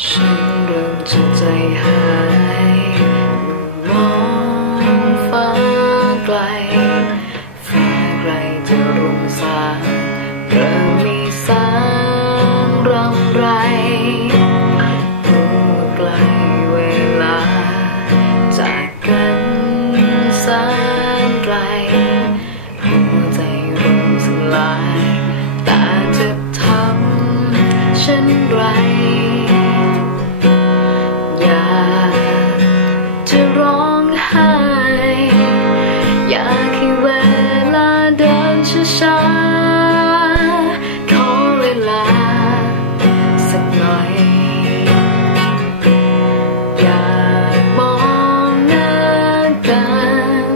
ฉันเริ่มจะใจหายมองฟ้าไกลฟ้าไกลจะรุ่งสางเริ่มมีแสงรำไรรู้ว่าใกลเวลา จากกันแสนไกล เวลาเดินช้าๆขอเวลาสักหน่อย อยากมองหน้ากัน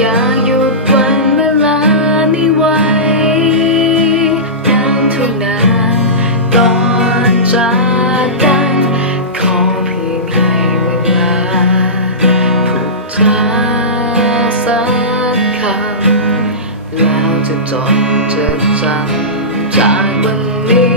อยากหยุดวันเวลานี้ไว้นานเท่านานก่อนจากกันขอเพียงให้เวลาพูดจาสักคำแล้วจะ 就这样就这样在